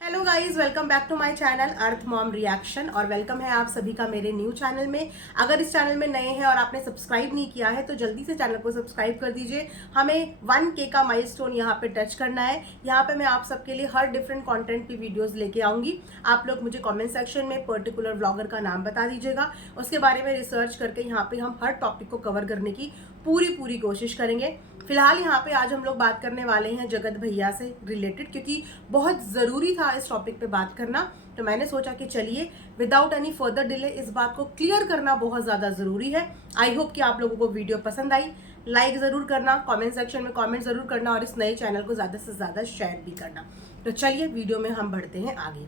Hello guys, welcome back to my channel Earth Mom Reaction. और welcome है आप सभी का मेरे न्यू चैनल में। अगर इस चैनल में नए हैं और आपने सब्सक्राइब नहीं किया है तो जल्दी से चैनल को सब्सक्राइब कर दीजिए। हमें 1K का माइलस्टोन यहाँ पे टच करना है। यहाँ पे मैं आप सबके लिए हर डिफरेंट कंटेंट की वीडियोस लेके आऊंगी। आप लोग मुझे कमेंट सेक्शन में पर्टिकुलर ब्लॉगर का नाम बता दीजिएगा, उसके बारे में रिसर्च करके यहाँ पे हम हर टॉपिक को कवर करने की पूरी कोशिश करेंगे। फिलहाल यहाँ पे आज हम लोग बात करने वाले हैं जगत भैया से रिलेटेड, क्योंकि बहुत ज़रूरी था इस टॉपिक पे बात करना। तो मैंने सोचा कि चलिए विदाउट एनी फर्दर डिले इस बात को क्लियर करना बहुत ज़्यादा ज़रूरी है। आई होप कि आप लोगों को वीडियो पसंद आई। लाइक ज़रूर करना, कमेंट सेक्शन में कमेंट ज़रूर करना और इस नए चैनल को ज़्यादा से ज़्यादा शेयर भी करना। तो चलिए वीडियो में हम बढ़ते हैं आगे।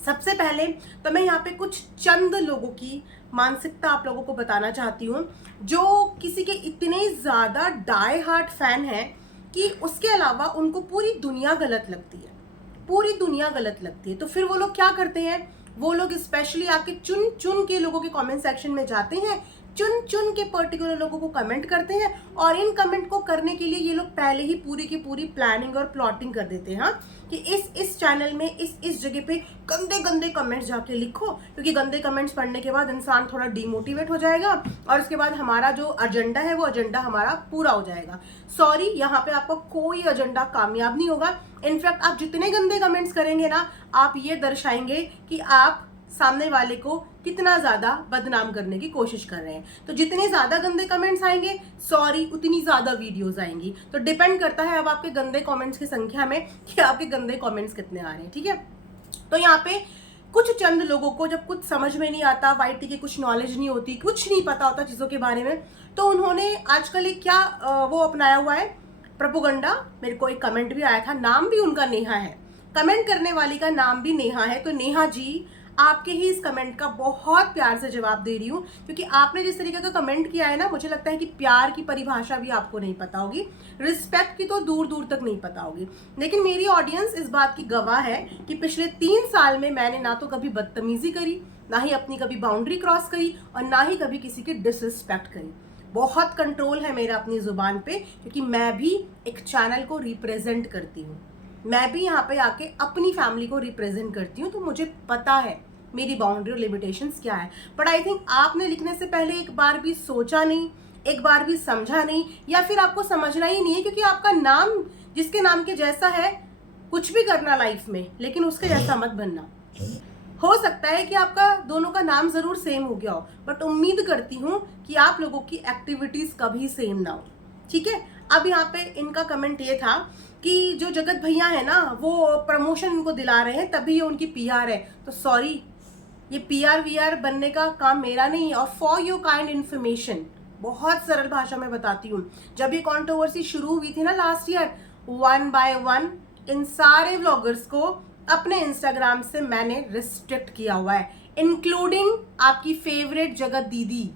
सबसे पहले तो मैं यहाँ पे कुछ चंद लोगों की मानसिकता आप लोगों को बताना चाहती हूँ, जो किसी के इतने ज़्यादा डाई हार्ट फैन हैं कि उसके अलावा उनको पूरी दुनिया गलत लगती है, पूरी दुनिया गलत लगती है। तो फिर वो लोग क्या करते हैं, वो लोग स्पेशली आके चुन चुन के लोगों के कमेंट सेक्शन में जाते हैं, चुन चुन के पर्टिकुलर लोगों को कमेंट करते हैं और इन कमेंट को करने के लिए ये लोग पहले ही पूरी की पूरी प्लानिंग और प्लॉटिंग कर देते हैं। हाँ, कि इस चैनल में इस जगह पे गंदे गंदे कमेंट्स जाके लिखो, क्योंकि गंदे कमेंट्स पढ़ने के बाद इंसान थोड़ा डिमोटिवेट हो जाएगा और उसके बाद हमारा जो एजेंडा है वो एजेंडा हमारा पूरा हो जाएगा। सॉरी, यहाँ पे आपका कोई एजेंडा कामयाब नहीं होगा। इनफैक्ट आप जितने गंदे कमेंट्स करेंगे ना, आप ये दर्शाएंगे कि आप सामने वाले को कितना ज्यादा बदनाम करने की कोशिश कर रहे हैं। तो जितने ज्यादा गंदे कमेंट्स आएंगे, सॉरी, उतनी ज्यादा वीडियोस आएंगी। तो डिपेंड करता है अब आपके गंदे कमेंट्स की संख्या में कि आपके गंदे कमेंट्स कितने आ रहे हैं। ठीक है, तो यहाँ पे कुछ चंद लोगों को जब कुछ समझ में नहीं आता, वाईटी की कुछ नॉलेज नहीं होती, कुछ नहीं पता होता चीजों के बारे में, तो उन्होंने आजकल एक क्या वो अपनाया हुआ है, प्रोपोगंडा। मेरे को एक कमेंट भी आया था, नाम भी उनका नेहा है, कमेंट करने वाली का नाम भी नेहा है। तो नेहा जी, आपके ही इस कमेंट का बहुत प्यार से जवाब दे रही हूँ, क्योंकि आपने जिस तरीके का कमेंट किया है ना, मुझे लगता है कि प्यार की परिभाषा भी आपको नहीं पता होगी, रिस्पेक्ट की तो दूर दूर तक नहीं पता होगी। लेकिन मेरी ऑडियंस इस बात की गवाह है कि पिछले 3 साल में मैंने ना तो कभी बदतमीजी करी, ना ही अपनी कभी बाउंड्री क्रॉस करी और ना ही कभी किसी की डिसरिस्पेक्ट करी। बहुत कंट्रोल है मेरा अपनी जुबान पे, क्योंकि मैं भी एक चैनल को रिप्रेजेंट करती हूँ, मैं भी यहाँ पे आके अपनी फैमिली को रिप्रेजेंट करती हूँ। तो मुझे पता है मेरी बाउंड्री और लिमिटेशंस क्या है। बट आई थिंक आपने लिखने से पहले एक बार भी सोचा नहीं, एक बार भी समझा नहीं, या फिर आपको समझना ही नहीं है, क्योंकि आपका नाम जिसके नाम के जैसा है, कुछ भी करना लाइफ में, लेकिन उसके जैसा मत बनना। हो सकता है कि आपका दोनों का नाम जरूर सेम हो गया हो, बट उम्मीद करती हूँ कि आप लोगों की एक्टिविटीज कभी सेम ना हो। ठीक है, अब यहाँ पे इनका कमेंट ये था कि जो जगत भैया है ना, वो प्रमोशन इनको दिला रहे हैं तभी ये उनकी पीआर है। तो सॉरी, ये पीआर वीआर बनने का काम मेरा नहीं है। और फॉर योर काइंड इन्फॉर्मेशन, बहुत सरल भाषा में बताती हूँ, जब ये कंट्रोवर्सी शुरू हुई थी ना लास्ट ईयर, 1 बाय 1 इन सारे व्लॉगर्स को अपने इंस्टाग्राम से मैंने रिस्ट्रिक्ट किया हुआ है, इंक्लूडिंग आपकी फेवरेट जगत दीदी।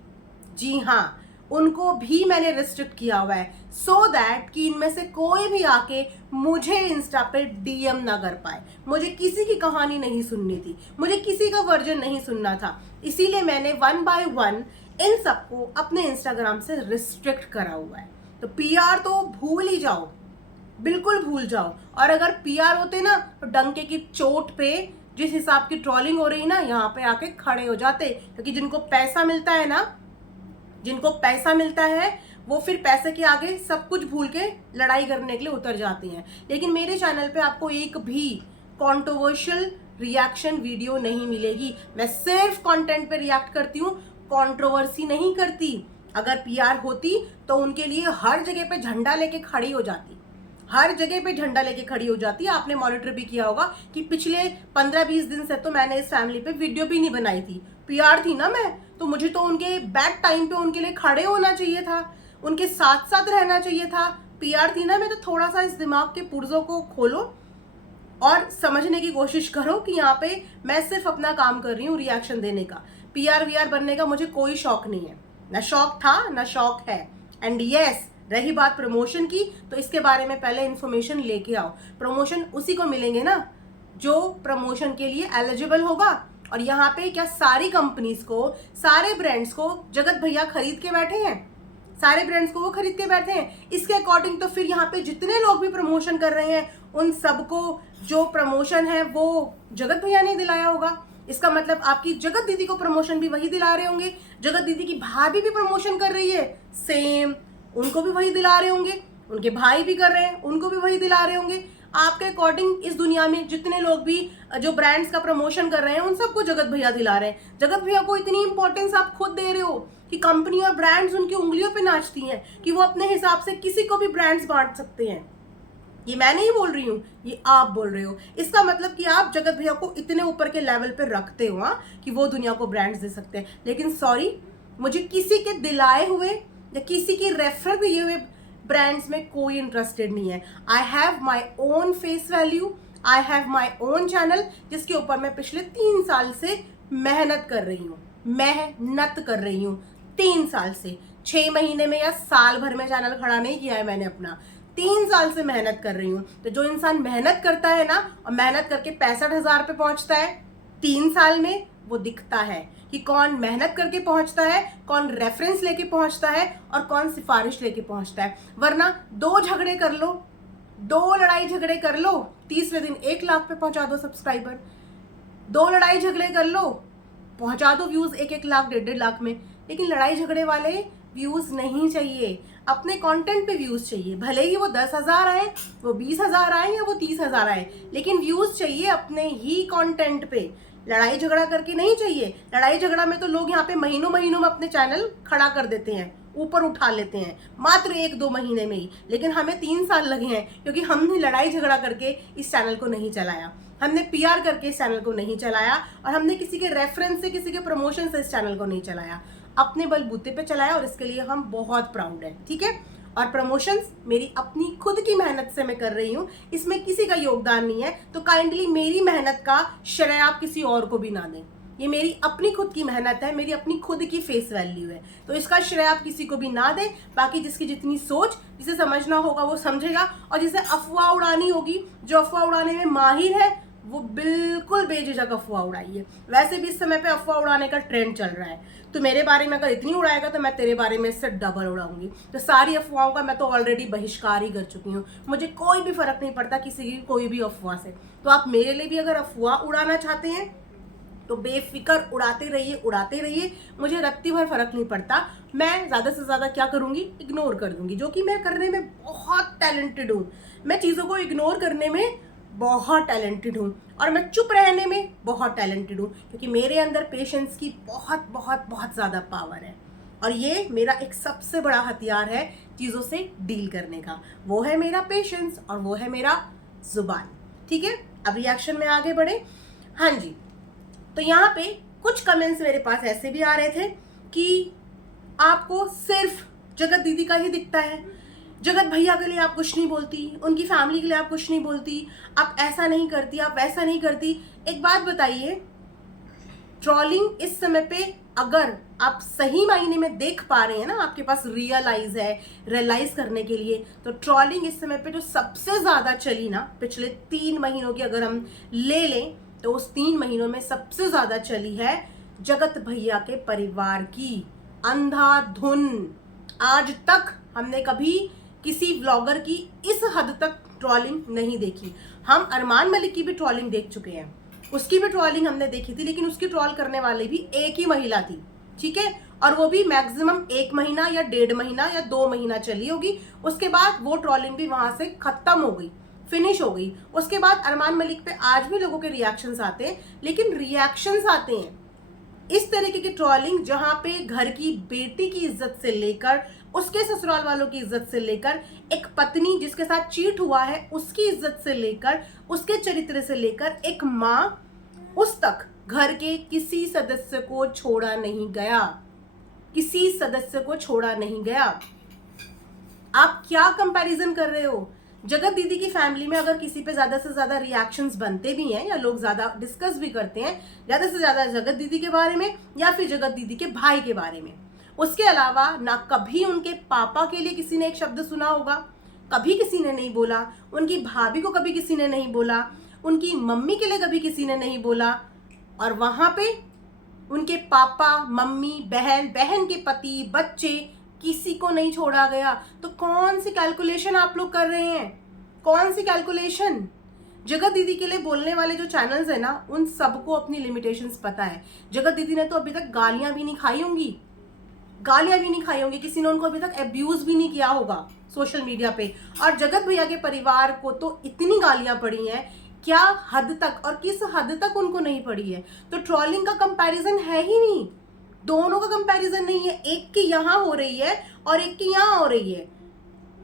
जी हाँ, उनको भी मैंने रिस्ट्रिक्ट किया हुआ है, सो दैट कि इनमें से कोई भी आके मुझे इंस्टा पे डीएम ना कर पाए। मुझे किसी की कहानी नहीं सुननी थी, मुझे किसी का वर्जन नहीं सुनना था, इसीलिए मैंने 1 बाय 1 इन सबको अपने इंस्टाग्राम से रिस्ट्रिक्ट करा हुआ है। तो पीआर तो भूल ही जाओ, बिल्कुल भूल जाओ। और अगर पीआर होते ना तो डंके की चोट पे जिस हिसाब की ट्रोलिंग हो रही ना, यहाँ पे आके खड़े हो जाते। क्योंकि जिनको पैसा मिलता है ना, जिनको पैसा मिलता है वो फिर पैसे के आगे सब कुछ भूल के लड़ाई करने के लिए उतर जाते हैं। लेकिन मेरे चैनल पे आपको एक भी कंट्रोवर्शियल रिएक्शन वीडियो नहीं मिलेगी। मैं सिर्फ कंटेंट पे रिएक्ट करती हूँ, कंट्रोवर्सी नहीं करती। अगर पीआर होती तो उनके लिए हर जगह पे झंडा लेके खड़ी हो जाती, हर जगह पे झंडा लेके खड़ी हो जाती। आपने मॉनिटर भी किया होगा कि पिछले 15-20 दिन से तो मैंने इस फैमिली पे वीडियो भी नहीं बनाई थी। पीआर थी ना मैं, तो मुझे तो उनके बैड टाइम पे उनके लिए खड़े होना चाहिए था, उनके साथ साथ रहना चाहिए था। पीआर थी ना मैं, तो थोड़ा सा इस दिमाग के पुर्जों को खोलो और समझने की कोशिश करो कि यहाँ पे मैं सिर्फ अपना काम कर रही हूँ रिएक्शन देने का। पीआर वीआर बनने का मुझे कोई शौक नहीं है, ना शौक था ना शौक है। एंड यस, रही बात प्रमोशन की, तो इसके बारे में पहले इन्फॉर्मेशन लेके आओ। प्रमोशन उसी को मिलेंगे ना जो प्रमोशन के लिए एलिजिबल होगा। और यहाँ पे क्या सारी कंपनीज को, सारे ब्रांड्स को जगत भैया खरीद के बैठे हैं? सारे ब्रांड्स को वो खरीद के बैठे हैं। इसके अकॉर्डिंग तो फिर यहाँ पे जितने लोग भी प्रमोशन कर रहे हैं उन सबको जो प्रमोशन है वो जगत भैया ने दिलाया होगा। इसका मतलब आपकी जगत दीदी को प्रमोशन भी वही दिला रहे होंगे। जगत दीदी की भाभी भी प्रमोशन कर रही है, सेम उनको भी वही दिला रहे होंगे। उनके भाई भी कर रहे हैं, उनको भी वही दिला रहे होंगे। आपके अकॉर्डिंग इस दुनिया में जितने लोग भी जो ब्रांड्स का प्रमोशन कर रहे हैं उन सबको जगत भैया दिला रहे हैं। जगत भैया को इतनी इंपॉर्टेंस आप खुद दे रहे हो कि कंपनी और ब्रांड्स उनकी उंगलियों पे नाचती हैं कि वो अपने हिसाब से किसी को भी ब्रांड्स बांट सकते हैं। ये मैं नहीं बोल रही हूँ, ये आप बोल रहे हो। इसका मतलब कि आप जगत भैया को इतने ऊपर के लेवल पे रखते हो कि वो दुनिया को ब्रांड्स दे सकते हैं। लेकिन सॉरी, मुझे किसी के दिलाए हुए या किसी की रेफर किए हुए ब्रांड्स में कोई इंटरेस्टेड नहीं है। I have my own face value, I have my own channel जिसके ऊपर मैं पिछले 3 साल से मेहनत कर रही हूँ। 3 साल से, 6 महीने में या साल भर में चैनल खड़ा नहीं किया है मैंने अपना। 3 साल से मेहनत कर रही हूँ। तो जो इंसान मेहनत करता है ना और मेहनत करके 65,000 पे पहुंचता है 3 साल में, वो दिखता है कि कौन मेहनत करके पहुंचता है, कौन रेफरेंस लेके पहुंचता है और कौन सिफारिश लेके पहुंचता है। वरना 2 झगड़े कर लो, 2 लड़ाई झगड़े कर लो, 30वें दिन 1 लाख पे पहुंचा दो सब्सक्राइबर। 2 लड़ाई झगड़े कर लो, पहुंचा दो व्यूज 1-1 लाख 1.5 लाख में। लेकिन लड़ाई झगड़े वाले व्यूज नहीं चाहिए, अपने कंटेंट पे व्यूज चाहिए। भले ही वो 10,000 आए, वो 20,000 आए या वो 30,000 आए, लेकिन व्यूज चाहिए अपने ही कंटेंट पे। लड़ाई झगड़ा करके नहीं चाहिए। लड़ाई झगड़ा में तो लोग यहाँ पे महीनों महीनों में अपने चैनल खड़ा कर देते हैं, ऊपर उठा लेते हैं मात्र 1-2 महीने में ही। लेकिन हमें 3 साल लगे हैं क्योंकि हमने लड़ाई झगड़ा करके इस चैनल को नहीं चलाया, हमने पीआर करके इस चैनल को नहीं चलाया और हमने किसी के रेफरेंस से, किसी के प्रमोशन से इस चैनल को नहीं चलाया। अपने बलबूते पे चलाया और इसके लिए हम बहुत प्राउड हैं। ठीक है। और प्रमोशंस मेरी अपनी खुद की मेहनत से मैं कर रही हूँ, इसमें किसी का योगदान नहीं है। तो काइंडली मेरी मेहनत का श्रेय आप किसी और को भी ना दें। ये मेरी अपनी खुद की मेहनत है, मेरी अपनी खुद की फेस वैल्यू है, तो इसका श्रेय आप किसी को भी ना दें। बाकी जिसकी जितनी सोच, जिसे समझना होगा वो समझेगा, और जिसे अफवाह उड़ानी होगी, जो अफवाह उड़ाने में माहिर है वो बिल्कुल बेझिझक अफवाह उड़ाइए। वैसे भी इस समय पे अफवाह उड़ाने का ट्रेंड चल रहा है, तो मेरे बारे में अगर इतनी उड़ाएगा तो मैं तेरे बारे में इससे डबल उड़ाऊंगी। तो सारी अफवाहों का मैं तो ऑलरेडी बहिष्कार ही कर चुकी हूँ। मुझे कोई भी फर्क नहीं पड़ता किसी की कोई भी अफवाह से। तो आप मेरे लिए भी अगर अफवाह उड़ाना चाहते हैं तो बेफिक्र उड़ाते रहिए, मुझे रत्ती भर फर्क नहीं पड़ता। मैं ज़्यादा से ज़्यादा क्या करूँगी, इग्नोर कर दूंगी, जो कि मैं करने में बहुत टैलेंटेड हूँ। मैं चीज़ों को इग्नोर करने में बहुत टैलेंटेड हूँ और मैं चुप रहने में बहुत टैलेंटेड हूँ, क्योंकि मेरे अंदर पेशेंस की बहुत बहुत बहुत ज़्यादा पावर है। और ये मेरा एक सबसे बड़ा हथियार है चीज़ों से डील करने का, वो है मेरा पेशेंस और वो है मेरा जुबान। ठीक है, अब रिएक्शन में आगे बढ़े। हाँ जी, तो यहाँ पे कुछ कमेंट्स मेरे पास ऐसे भी आ रहे थे कि आपको सिर्फ जगत दीदी का ही दिखता है, जगत भैया के लिए आप कुछ नहीं बोलती, उनकी फैमिली के लिए आप कुछ नहीं बोलती, आप ऐसा नहीं करती, आप वैसा नहीं करती। एक बात बताइए, ट्रोलिंग इस समय पे अगर आप सही मायने में देख पा रहे हैं ना, आपके पास रियलाइज करने के लिए, तो ट्रोलिंग इस समय पे जो सबसे ज़्यादा चली ना, पिछले 3 महीनों की अगर हम ले लें तो उस 3 महीनों में सबसे ज़्यादा चली है जगत भैया के परिवार की अंधाधुन। आज तक हमने कभी किसी व्लॉगर की इस हद तक ट्रोलिंग नहीं देखी। हम अरमान मलिक की भी ट्रोलिंग देख चुके हैं, उसकी भी ट्रोलिंग हमने देखी थी, लेकिन उसकी ट्रोल करने वाले भी एक ही महिला थी। ठीक है, और वो भी मैक्सिमम 1 महीना या 1.5 महीना या 2 महीना चली होगी। उसके बाद वो ट्रोलिंग भी वहां से खत्म हो गई, फिनिश हो गई। उसके बाद अरमान मलिक पे आज भी लोगों के रिएक्शंस आते हैं, लेकिन रिएक्शंस आते हैं इस तरीके की ट्रोलिंग जहां पे घर की बेटी की इज्जत से लेकर, उसके ससुराल वालों की इज्जत से लेकर, एक पत्नी जिसके साथ चीट हुआ है उसकी इज्जत से लेकर, उसके चरित्र से लेकर, एक माँ, उस तक घर के किसी सदस्य को छोड़ा नहीं गया, किसी सदस्य को छोड़ा नहीं गया। आप क्या कंपैरिजन कर रहे हो? जगत दीदी की फैमिली में अगर किसी पे ज्यादा से ज्यादा रिएक्शंस बनते भी हैं या लोग ज्यादा डिस्कस भी करते हैं, ज्यादा से ज्यादा जगत दीदी के बारे में या फिर जगत दीदी के भाई के बारे में। उसके अलावा ना कभी उनके पापा के लिए किसी ने एक शब्द सुना होगा, कभी किसी ने नहीं बोला। उनकी भाभी को कभी किसी ने नहीं बोला, उनकी मम्मी के लिए कभी किसी ने नहीं बोला। और वहां पे उनके पापा, मम्मी, बहन, बहन के पति, बच्चे किसी को नहीं छोड़ा गया। तो कौन सी कैलकुलेशन आप लोग कर रहे हैं, कौन सी कैलकुलेशन? जगत दीदी के लिए बोलने वाले जो चैनल्स है ना, उन सबको अपनी लिमिटेशंस पता है। जगत दीदी ने तो अभी तक गालियां भी नहीं खाई होंगी, गालियां भी नहीं खाई होंगी, किसी ने उनको अभी तक अब्यूज भी नहीं किया होगा सोशल मीडिया पे। और जगत भैया के परिवार को तो इतनी गालियां पड़ी हैं, क्या हद तक और किस हद तक उनको नहीं पड़ी है। तो ट्रोलिंग का कंपैरिजन है ही नहीं, दोनों का कंपैरिजन नहीं है। एक की यहाँ हो रही है और एक की यहाँ हो रही है,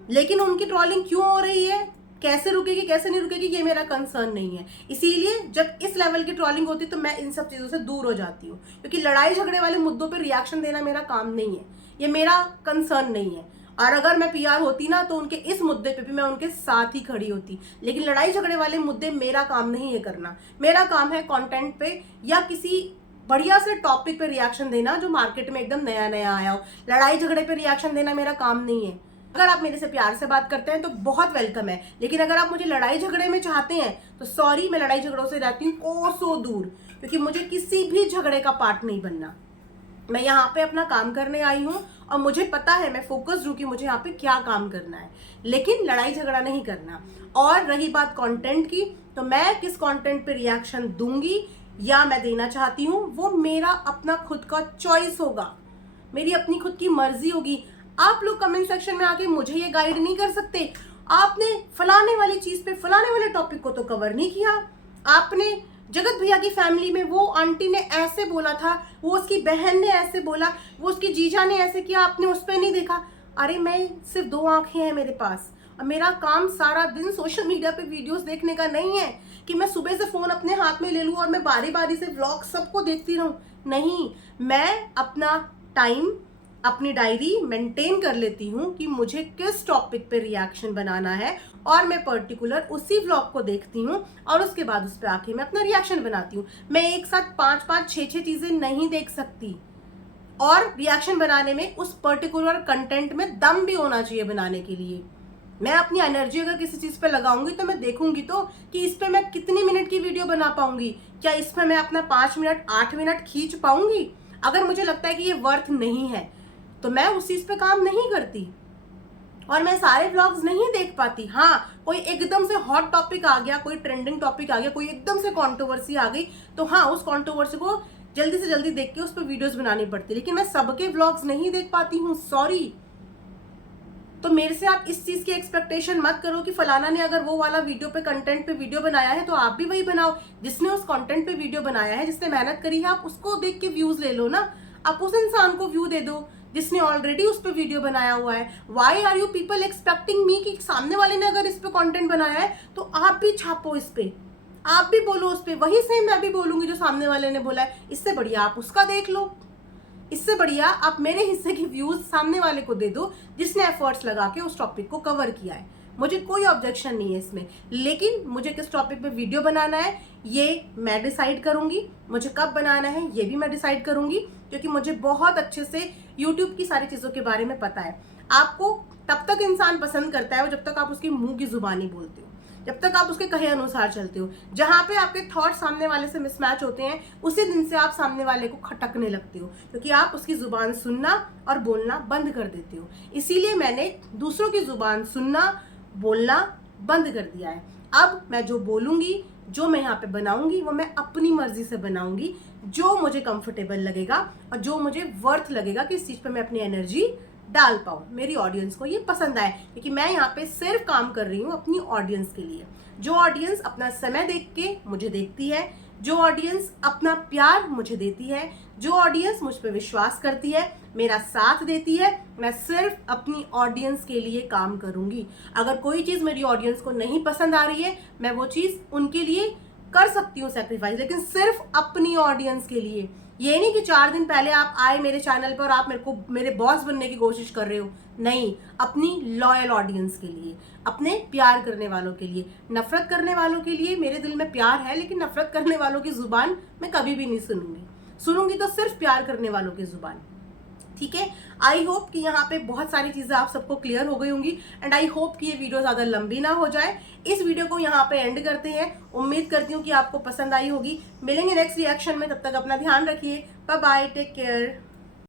लेकिन उनकी ट्रोलिंग क्यों हो रही है, कैसे रुकेगी कैसे नहीं रुकेगी, ये मेरा कंसर्न नहीं है। इसीलिए जब इस लेवल की ट्रोलिंग होती है तो मैं इन सब चीज़ों से दूर हो जाती हूँ, क्योंकि लड़ाई झगड़े वाले मुद्दों पर रिएक्शन देना मेरा काम नहीं है, ये मेरा कंसर्न नहीं है। और अगर मैं पीआर होती ना तो उनके इस मुद्दे पे भी मैं उनके साथ ही खड़ी होती, लेकिन लड़ाई झगड़े वाले मुद्दे मेरा काम नहीं है करना। मेरा काम है कंटेंट पे या किसी बढ़िया से टॉपिक पे रिएक्शन देना जो मार्केट में एकदम नया नया आया हो। लड़ाई झगड़े पे रिएक्शन देना मेरा काम नहीं है। अगर आप मेरे से प्यार से बात करते हैं तो बहुत वेलकम है, लेकिन अगर आप मुझे लड़ाई झगड़े में चाहते हैं तो सॉरी, मैं लड़ाई झगड़ों से रहती हूँ कोसों दूर, क्योंकि मुझे किसी भी झगड़े का पार्ट नहीं बनना। मैं यहाँ पे अपना काम करने आई हूँ और मुझे पता है, मैं फोकस्ड हूँ कि मुझे यहाँ पे क्या काम करना है, लेकिन लड़ाई झगड़ा नहीं करना। और रही बात कंटेंट की, तो मैं किस कंटेंट पे रिएक्शन दूंगी या मैं देना चाहती हूँ वो मेरा अपना खुद का चॉइस होगा, मेरी अपनी खुद की मर्जी होगी। आप लोग कमेंट सेक्शन में आके मुझे ये गाइड नहीं कर सकते, आपने फलाने वाली चीज पे फलाने वाले टॉपिक को तो कवर नहीं किया, आपने जगत भैया की फैमिली में वो आंटी ने ऐसे बोला था, वो उसकी बहन ने ऐसे बोला, वो उसकी जीजा ने ऐसे किया, आपने उस पर नहीं देखा। अरे मैं सिर्फ 2 आंखें हैं मेरे पास, और मेरा काम सारा दिन सोशल मीडिया पे वीडियोस देखने का नहीं है कि मैं सुबह से फोन अपने हाथ में ले लूँ और मैं बारी बारी से व्लॉग सबको देखती रहूँ। नहीं, मैं अपना टाइम, अपनी डायरी मेंटेन कर लेती हूँ कि मुझे किस टॉपिक पे रिएक्शन बनाना है, और मैं पर्टिकुलर उसी व्लॉग को देखती हूँ और उसके बाद उस पर आके मैं अपना रिएक्शन बनाती हूँ। मैं एक साथ 5-5, 6-6 चीजें नहीं देख सकती, और रिएक्शन बनाने में उस पर्टिकुलर कंटेंट में दम भी होना चाहिए बनाने के लिए। मैं अपनी एनर्जी अगर किसी चीज पे लगाऊंगी तो मैं देखूंगी तो कि इस पे मैं कितनी मिनट की वीडियो बना पाऊंगी, क्या इस पे मैं अपना 5 मिनट 8 मिनट खींच पाऊंगी। अगर मुझे लगता है कि ये वर्थ नहीं है तो मैं उस चीज पे काम नहीं करती, और मैं सारे व्लॉग्स नहीं देख पाती। हाँ, कोई एकदम से हॉट टॉपिक आ गया, कोई ट्रेंडिंग टॉपिक आ गया, कोई एकदम से कंट्रोवर्सी आ गई, तो हाँ उस कंट्रोवर्सी को जल्दी से जल्दी देख के उस पर वीडियोस बनानी पड़ती, लेकिन मैं सबके व्लॉग्स नहीं देख पाती हूँ, सॉरी। तो मेरे से आप इस चीज की एक्सपेक्टेशन मत करो कि फलाना ने अगर वो वाला वीडियो पे कंटेंट पे वीडियो बनाया है तो आप भी वही बनाओ। जिसने उस कंटेंट पे वीडियो बनाया है, जिसने मेहनत करी है, आप उसको देख के व्यूज ले लो ना, आप उस इंसान को व्यू दे दो जिसने ऑलरेडी उस पर वीडियो बनाया हुआ है। Why are you people expecting me कि सामने वाले ने अगर इस पे कंटेंट बनाया है तो आप भी छापो इस पे, आप भी बोलो उस पे, वही सेम मैं भी बोलूंगी जो सामने वाले ने बोला है। इससे बढ़िया आप उसका देख लो, इससे बढ़िया आप मेरे हिस्से की व्यूज सामने वाले को दे दो जिसने एफर्ट्स लगा के उस टॉपिक को कवर किया है। मुझे कोई ऑब्जेक्शन नहीं है इसमें, लेकिन मुझे किस टॉपिक पे वीडियो बनाना है ये मैं डिसाइड करूंगी, मुझे कब बनाना है ये भी मैं डिसाइड करूंगी, क्योंकि मुझे बहुत अच्छे से YouTube की सारी चीज़ों के बारे में पता है। आपको तब तक इंसान पसंद करता है वो जब तक आप उसके मुंह की जुबानी बोलते हो, जब तक आप उसके कहे अनुसार चलते हो। जहाँ पे आपके थॉट सामने वाले से मिसमैच होते हैं उसी दिन से आप सामने वाले को खटकने लगते हो, क्योंकि आप उसकी जुबान सुनना और बोलना बंद कर देते हो। इसीलिए मैंने दूसरों की जुबान सुनना बोलना बंद कर दिया है। अब मैं जो बोलूंगी, जो मैं यहाँ पे बनाऊंगी, वो मैं अपनी मर्जी से बनाऊंगी, जो मुझे कंफर्टेबल लगेगा और जो मुझे वर्थ लगेगा कि इस चीज पे मैं अपनी एनर्जी डाल पाऊँ, मेरी ऑडियंस को ये पसंद आए। क्योंकि मैं यहाँ पे सिर्फ काम कर रही हूँ अपनी ऑडियंस के लिए। जो ऑडियंस अपना समय देख के मुझे देखती है, जो ऑडियंस अपना प्यार मुझे देती है, जो ऑडियंस मुझ पे विश्वास करती है, मेरा साथ देती है, मैं सिर्फ अपनी ऑडियंस के लिए काम करूंगी। अगर कोई चीज़ मेरी ऑडियंस को नहीं पसंद आ रही है, मैं वो चीज़ उनके लिए कर सकती हूँ सेक्रीफाइस, लेकिन सिर्फ अपनी ऑडियंस के लिए। ये नहीं कि 4 दिन पहले आप आए मेरे चैनल पर और आप मेरे बॉस बनने की कोशिश कर रहे हो, नहीं, अपनी लॉयल ऑडियंस के लिए, अपने प्यार करने वालों के लिए। नफरत करने वालों के लिए मेरे दिल में प्यार है, लेकिन नफरत करने वालों की जुबान मैं कभी भी नहीं सुनूंगी तो सिर्फ प्यार करने वालों की जुबान। ठीक है, आई होप कि यहाँ पे बहुत सारी चीज़ें आप सबको क्लियर हो गई होंगी, एंड आई होप कि ये वीडियो ज़्यादा लंबी ना हो जाए। इस वीडियो को यहाँ पे एंड करते हैं। उम्मीद करती हूँ कि आपको पसंद आई होगी। मिलेंगे नेक्स्ट रिएक्शन में, तब तक अपना ध्यान रखिए। Bye bye, take care.